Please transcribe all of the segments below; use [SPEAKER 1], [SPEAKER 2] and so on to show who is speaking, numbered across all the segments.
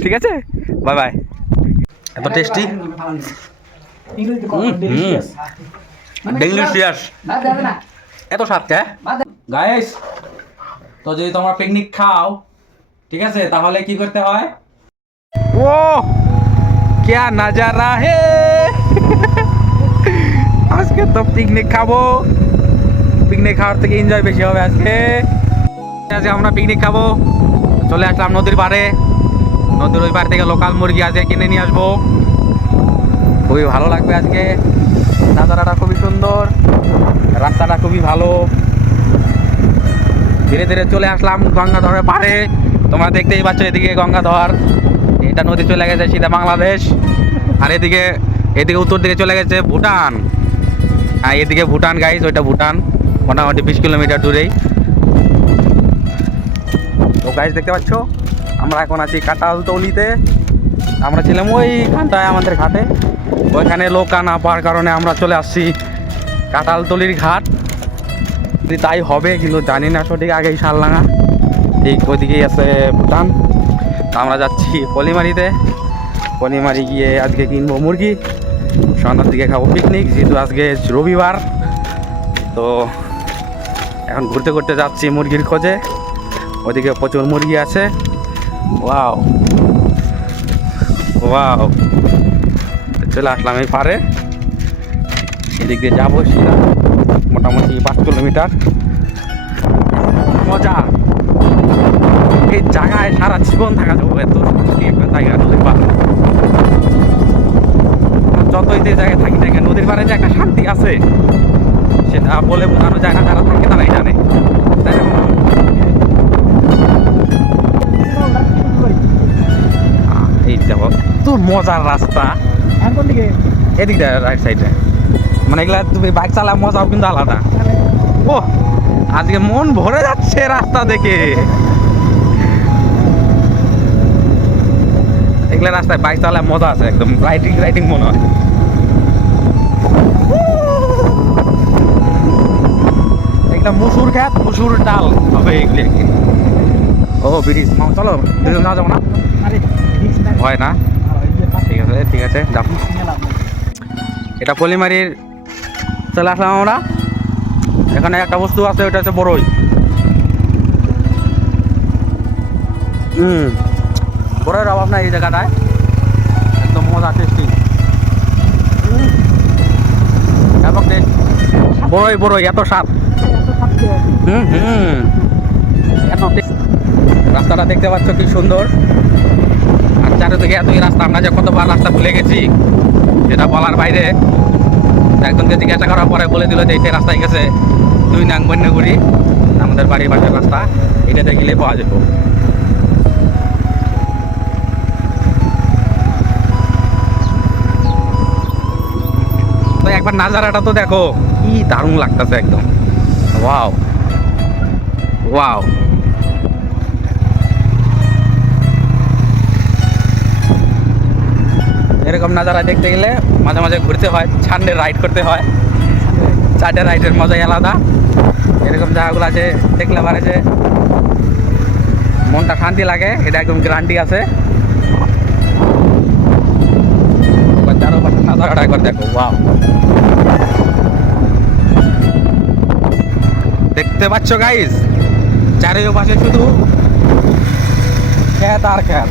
[SPEAKER 1] ঠিক আছে bye bye এত টেস্টি ডেলিশিয়াস এত স্বাদ কে গাইস তো যদি তোমরা পিকনিক খাও ঠিক আছে তাহলে কি করতে হয় ও क्या नजारा है আজকে তো পিকনিক খাবো পিকনিক খাওয়ার থেকে এনজয় বেশি হবে আজকে আজকে আমরা পিকনিক খাবো চলে আসলাম নদীর পাড়ে। নদীর ওই পাড় থেকে লোকাল মুরগি আজকে কিনে নিয়ে আসব। খুবই ভালো লাগবে আজকে। নাজারাটা খুবই সুন্দর, রাস্তাটা খুবই ভালো। ধীরে ধীরে চলে আসলাম গঙ্গাধরের পাড়ে। তোমরা দেখতেই পাচ্ছ এদিকে গঙ্গাধর। এটা নদী চলে গেছে সিধা বাংলাদেশ। আর এদিকে এদিকে উত্তর দিকে চলে গেছে ভুটান। হ্যাঁ এদিকে ভুটান গাইজ ওইটা ভুটান। মোটামুটি বিশ কিলোমিটার দূরেই। গাইজ দেখতে পাচ্ছ? আমরা এখন আছি কাটাল তলিতে। আমরা ছিলাম ওইখানটায়, আমাদের ঘাটে। ওইখানে লোকা না পাওয়ার কারণে আমরা চলে আসছি কাটালতলির ঘাট। তাই হবে, কিন্তু জানি না সঠিক আগেই সারলাঙা ঠিক ওইদিকেই আছে ভুটান। আমরা যাচ্ছি পলিমারিতে। পলিমারি গিয়ে আজকে কিনবো মুরগি। সন্ধ্যার দিকে খাব পিকনিক যেহেতু আজকে রবিবার। তো এখন ঘুরতে ঘুরতে যাচ্ছি মুরগির খোঁজে। ওদিকে প্রচুর মুরগি আছে। ওয়াও। ওয়াও। চলে আসলাম এই পারে এদিক দিয়ে যাব সিধা মোটামুটি পাঁচ কিলোমিটার। মজা। এই জায়গায় সারা জীবন থাকা যাব। এত জায়গা যতই যে জায়গায় থাকি না নদীর পাড়ে যে একটা শান্তি আছে, সেটা বলে বোঝানো যায় না যারা থাকে তারাই জানে। তোর মজার রাস্তা। এদিকটা রাইট সাইডে মানে এগুলা তুমি বাইক চালা মজাও কিন্তু আলাদা। ও আজকে মন ভরে যাচ্ছে রাস্তা দেখে। এগুলা রাস্তায় বাইক চালায় মজা আছে একদম। রাইডিং রাইডিং মনে হয়। এগুলা মুসুর খেত মুসুর ডাল হবে এগুলি ও ব্রিজ। চলো দুজন যাওয়া যাব না? ভয় না? আছে ঠিক আছে এটা পলিমারির, চলে আসলাম আমরা। এখানে একটা বস্তু আছে ওটা হচ্ছে বড়ই হুম বড়ের অভাব নাই এই জায়গাটায়। একদম মজা টেস্টি বড়ই বড়ই এত স্বাদ। হুম হুম। রাস্তাটা দেখতে পাচ্ছ কি সুন্দর। চারিদিকে এতই রাস্তা, আমরা যে কতবার রাস্তা ভুলে গেছি, সেটা বলার বাইরে। একজনকে জিজ্ঞাসা করার পরে বলে দিল যে, এই রাস্তায় গেছে, দুই নাং বন্যগুড়ি, আমাদের বাড়ির পাশের রাস্তা এটাতে গেলে পাওয়া যেত। তো একবার নাজারাটা তো দেখো, কি দারুণ লাগতেছে একদম। ওয়াও। ওয়াও। এরকম নাজারা দেখতে গেলে মাঝে মাঝে ঘুরতে হয় ছান্ডে রাইড করতে হয়। চারটে রাইডের মজাই আলাদা। এরকম জায়গাগুলো আছে, দেখলে পারে যে মনটা শান্তি লাগে, এটা একদম গ্যারান্টি আছে। দেখতে পাচ্ছ গাইস চারিপাশে শুধু খেত আর খেত।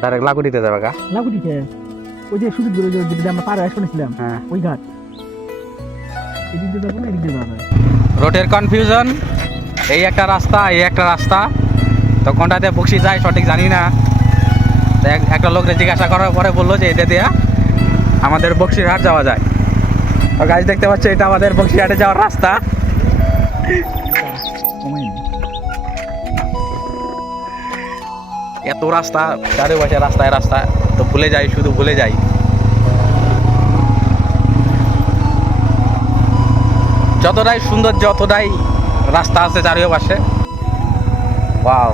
[SPEAKER 1] ডাইরেক্ট লাগুড়িতে যাবে গা।
[SPEAKER 2] লাগুটিতে ওই যে সুযোগগুলো যেটা আমরা পার শুনেছিলাম
[SPEAKER 1] হ্যাঁ।
[SPEAKER 2] ওই ঘাট। এদিক দিয়ে যাব না এদিক দিয়ে যাব
[SPEAKER 1] রোডের কনফিউশন এই একটা রাস্তা এই একটা রাস্তা। তো কোনটাতে বক্সি যায় সঠিক জানি না। এক- একটা লোককে জিজ্ঞাসা করার পরে বলল যে এটা দিয়ে আমাদের বক্সিরহাট যাওয়া যায়। তো গাছ দেখতে পাচ্ছ এটা আমাদের বক্সিরহাটে যাওয়ার রাস্তা। এত রাস্তা চারিপাশে রাস্তায় রাস্তা, তো ভুলে যাই, শুধু ভুলে যাই। যতটাই সুন্দর যতটাই রাস্তা আছে চারিপাশে। ওয়াও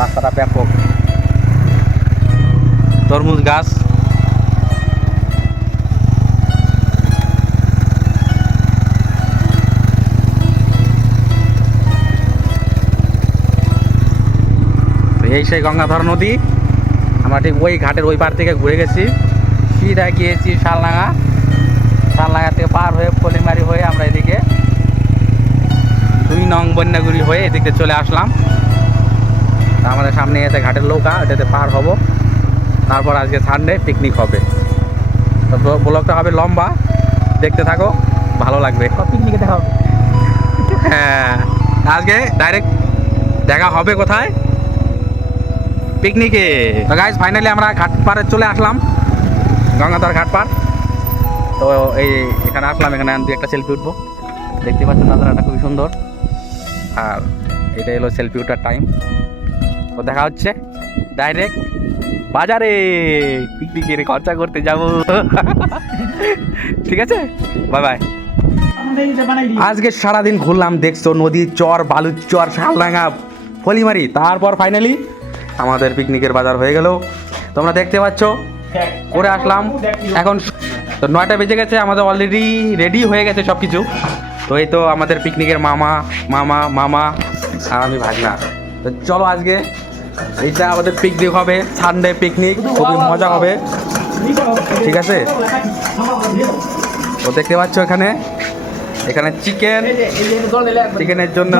[SPEAKER 1] রাস্তাটা ব্যাপক। তরমুজ গাছ। এই সেই গঙ্গাধর নদী। আমরা ঠিক ওই ঘাটের ওই পার থেকে ঘুরে গেছি। সিধা গিয়েছি শালনাগা শালনাগা থেকে পার হয়ে পলিমারি হয়ে আমরা এদিকে দুই নং বন্যাগুড়ি হয়ে এদিকে চলে আসলাম। তা আমাদের সামনে এসে ঘাটের নৌকা এটাতে পার হব। তারপর আজকে সানডে পিকনিক হবে। তো ব্ল- ব্লগটা হবে লম্বা। দেখতে থাকো ভালো লাগবে।
[SPEAKER 2] পিকনিকে দেখা হবে।
[SPEAKER 1] হ্যাঁ আজকে ডাইরেক্ট দেখা হবে কোথায়? পিকনিকে। তো গাইজ ফাইনালি আমরা ঘাট পাড়ে চলে আসলাম। গঙ্গাধর ঘাট পাড় তো এই এখানে আসলাম, এখানে দু একটা সেলফি উঠবো। দেখতে পাচ্ছেন নাজারাটা খুবই সুন্দর। আর এটা হলো সেলফি ওঠার টাইম তো দেখা হচ্ছে ডাইরেক্ট বাজারে। পিকনিকের খরচা করতে যাব। ঠিক আছে? বাই বাই আজকে সারাদিন ঘুরলাম, দেখছ নদীর চর, বালুর চর, শালডাঙ্গা, ফলিমারি। তারপর ফাইনালি আমাদের পিকনিকের বাজার হয়ে গেল। তোমরা দেখতে পাচ্ছ করে আসলাম। এখন তো নয়টা বেজে গেছে, আমাদের অলরেডি রেডি হয়ে গেছে সব কিছু তো এই তো আমাদের পিকনিকের মামা মামা মামা আর আমি ভাগনা। তো চলো আজকে এইটা আমাদের পিকনিক হবে সানডে পিকনিক খুবই মজা হবে। ঠিক আছে? তো দেখতে পাচ্ছ এখানে এখানে চিকেন চিকেনের জন্য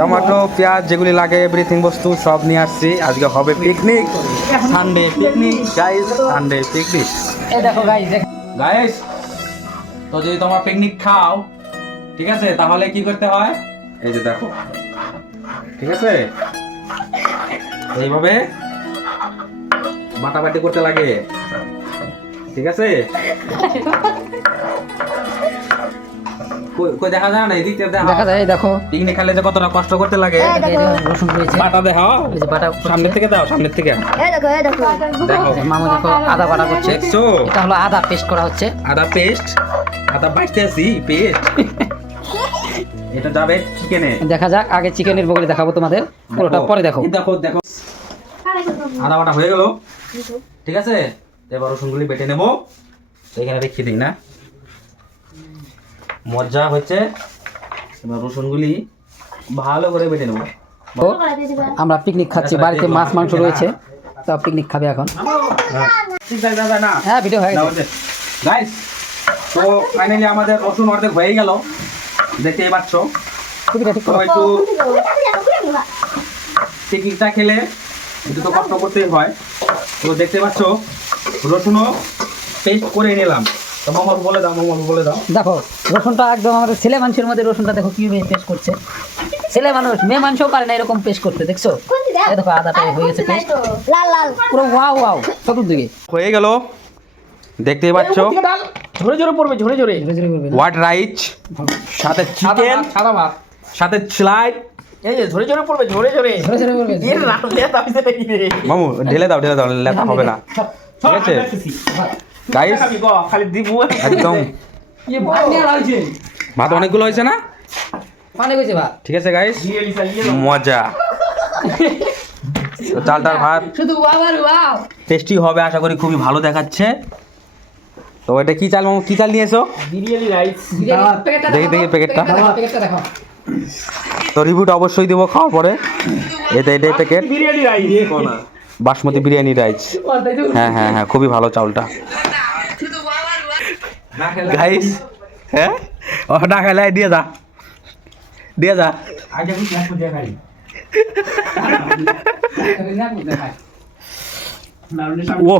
[SPEAKER 1] টমেটো পেঁয়াজ যেগুলি লাগে এভরিথিং বস্তু সব নিয়ে আসছি। আজকে হবে picnic Sunday picnic guys Sunday picnic
[SPEAKER 2] এই দেখো গাইস
[SPEAKER 1] গাইস তো যদি তোমরা পিকনিক খাও ঠিক আছে তাহলে কি করতে হয়? এই যে দেখো। ঠিক আছে? এইভাবে বাটাবাটি করতে লাগে। ঠিক আছে? কই- কই দেখা যায় না? এদিক দেখা
[SPEAKER 2] দেখা যায় দেখো।
[SPEAKER 1] পিকনিক খেলে যে কতটা কষ্ট করতে লাগে।
[SPEAKER 2] রসুন রয়েছে।
[SPEAKER 1] বাটা দেখাও।
[SPEAKER 2] এই যে বাটা
[SPEAKER 1] সামনের থেকে দাও সামনের থেকে।
[SPEAKER 3] এই দেখো এই দেখো।
[SPEAKER 1] দেখো।
[SPEAKER 2] মামু দেখো আদা বাটা করছে।
[SPEAKER 1] দেখছ?
[SPEAKER 2] এটা হলো আদা পেস্ট করা হচ্ছে।
[SPEAKER 1] আদা পেস্ট আদা বাইতে আছি পেস্ট এটা যাবে চিকেনে
[SPEAKER 2] দেখা যাক আগে চিকেনের বগলি দেখাবো তোমাদের। পুরোটা পরে দেখো।
[SPEAKER 1] দেখো দেখো। আদা বাটা হয়ে গেল। ঠিক আছে? এবার রসুনগুলি বেটে নেব। এখানে রেখে দিই না? মজা হচ্ছে এবার রসুনগুলি ভালো করে বেটে নেব।
[SPEAKER 2] তো আমরা পিকনিক খাচ্ছি বাড়িতে মাছ মাংস রয়েছে। তো পিকনিক খাবে এখন।
[SPEAKER 1] ঠিক আছে দাদা না
[SPEAKER 2] হ্যাঁ ভিডিও হয়ে। গেছে
[SPEAKER 1] গাইস তো ফাইনালি আমাদের রসুন অর্ধেক হয়ে গেল। দেখতেই পাচ্ছ। একটু পিকনিকটা খেলে একটু তো কষ্ট করতেই হয়। তো দেখতে পাচ্ছ রসুনও পেস্ট করে নিলাম। বলে দাও বলে দাও।
[SPEAKER 2] দেখো রসুনটা একদম আমাদের ছেলে মানুষের মধ্যে রসুনটা দেখো কীভাবে পেস্ট করছে। ছেলে মানুষ মেয়ে মানুষও পারে না এরকম পেস্ট করতে দেখছ? এই দেখো আদাটা হয়ে গেছে পেস্ট
[SPEAKER 3] লাল লাল।
[SPEAKER 2] পুরো ওয়াও ওয়াও চতুর্দিকে।
[SPEAKER 1] হয়ে গেল। দেখতেই পাচ্ছ?
[SPEAKER 2] ঝরে ঝরে পড়বে ঝরে ঝরে। ঝরে ঝরে পড়বে
[SPEAKER 1] হোয়াট রাইস সাথে চিকেন
[SPEAKER 2] সাদা ভাত।
[SPEAKER 1] সাথে স্লাইড
[SPEAKER 4] এই যে ঝরে ঝরে পড়বে ঝরে ঝরে।
[SPEAKER 2] ঝরে ঝরে পড়বে
[SPEAKER 4] এর
[SPEAKER 1] মামু ঢেলে দাও ঢেলে দাও লেখা হবে না। ঠিক আছে? গাইস
[SPEAKER 4] খালি দিব।
[SPEAKER 1] একদম।
[SPEAKER 2] ইয়ে ভাত লাগছে
[SPEAKER 1] ভাত অনেকগুলো হয়েছে না?
[SPEAKER 2] পানি গেছে ভাত।
[SPEAKER 1] ঠিক আছে গাইস মজা। তো চালটার ভাত।
[SPEAKER 2] শুধু
[SPEAKER 1] টেস্টি হবে আশা করি খুবই ভালো দেখাচ্ছে। তো এটা কি চাল মামু? কি চাল নিয়ে এসো
[SPEAKER 4] বিরিয়ানি রাইস
[SPEAKER 1] দেখি, দেখি, প্যাকেটটা।
[SPEAKER 2] প্যাকেটটা দেখো
[SPEAKER 1] তো রিভিউটা অবশ্যই দেবো খাওয়ার পরে। এটা এটাই packet
[SPEAKER 4] biryani rice
[SPEAKER 1] basmati biryani rice হ্যাঁ হ্যাঁ হ্যাঁ খুবই ভালো চাউলটা গাইস হ্যাঁ? ও না খাইলে দিয়ে যা। দিয়ে যা। ও।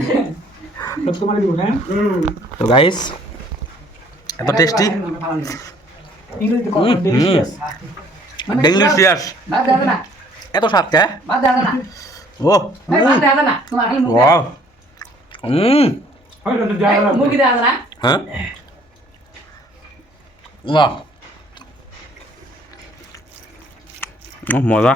[SPEAKER 4] হ্যাঁ?
[SPEAKER 1] তো গাইস এত টেস্টি
[SPEAKER 4] ডেলিশিয়াস
[SPEAKER 1] ডেলিশিয়াস
[SPEAKER 2] ভাত দেবে না।
[SPEAKER 1] এত স্বাদ কে
[SPEAKER 2] দেবে না।
[SPEAKER 1] ও। হুম
[SPEAKER 4] হয়তো তো
[SPEAKER 2] এই,
[SPEAKER 4] জানা
[SPEAKER 2] মুরগি দেবে না
[SPEAKER 1] হ্যাঁ বাহ
[SPEAKER 2] উম, মজা